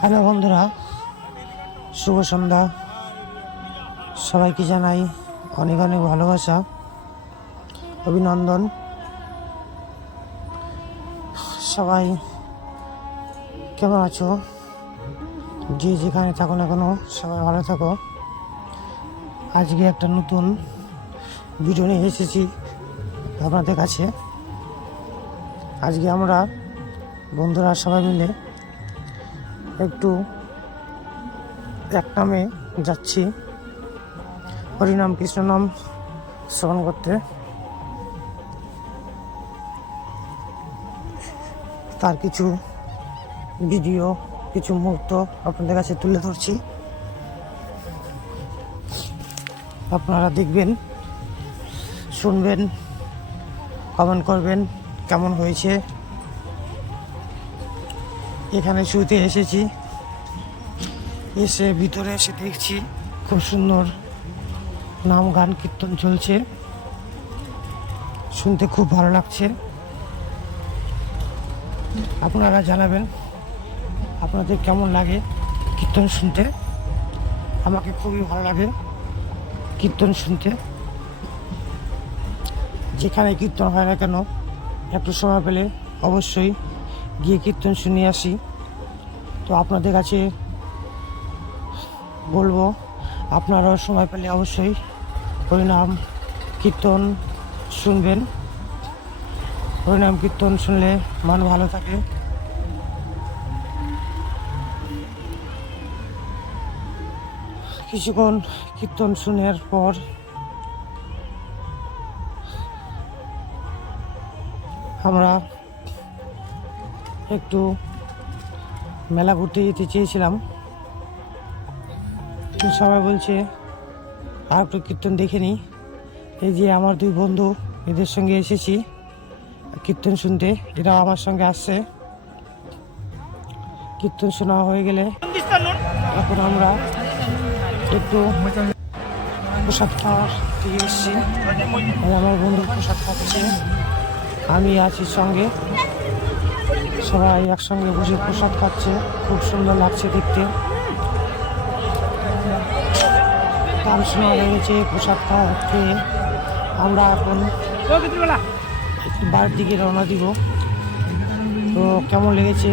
Hello বন্ধুরা, শুভ সন্ধ্যা। সবাইকে জানাই অনেক অনেক ভালোবাসা, অভিনন্দন। সবাই কেমন আছো? যে যেখানে থাকো না কেন সবাই ভালো থাকো। আজকে একটা নতুন ভিডিও নিয়ে এসেছি আপনাদের কাছে। আজকে আমরা বন্ধুরা সবাই মিলে একটু এক নামে যাচ্ছি, হরিনাম কৃষ্ণ নাম শ্রবণ করতে। তার কিছু ভিডিও, কিছু মুহূর্ত আপনাদের কাছে তুলে ধরছি। আপনারা দেখবেন, শুনবেন, কমেন্ট করবেন কেমন হয়েছে। এখানে শুতে এসেছি, এসে ভিতরে এসে দেখছি খুব সুন্দর নাম গান কীর্তন চলছে, শুনতে খুব ভালো লাগছে। আপনারা জানাবেন আপনাদের কেমন লাগে কীর্তন শুনতে। আমাকে খুবই ভালো লাগে কীর্তন শুনতে। যেখানে কীর্তন হয় না কেন একটু সময় পেলে অবশ্যই গিয়ে কীর্তন শুনে আসি। তো আপনাদের কাছে বলবো, আপনারাও সময় পেলে অবশ্যই হরিনাম কীর্তন শুনবেন। হরিনাম কীর্তন শুনলে মন ভালো থাকে। কিছুক্ষণ কীর্তন শোনার পর আমরা একটু মেলা ঘুরতে যেতে চেয়েছিলাম। সবাই বলছে আর একটু কীর্তন দেখে নিই। এই যে আমার দুই বন্ধু, এদের সঙ্গে এসেছি কীর্তন শুনতে। এরা আমার সঙ্গে আসছে। কীর্তন শোনা হয়ে গেলে এখন আমরা একটু প্রসাদ খাওয়ার দিকে এসেছি। আমার বন্ধু প্রসাদ খাচ্ছে, আমি আছি সঙ্গে। সবাই একসঙ্গে বসে প্রসাদ খাচ্ছে, খুব সুন্দর লাগছে দেখতে। গান শোনা হয়ে গেছে, প্রসাদ খাওয়া খেয়ে আমরা এখন একটু বাড়ির দিকে রওনা দিব। তো কেমন লেগেছে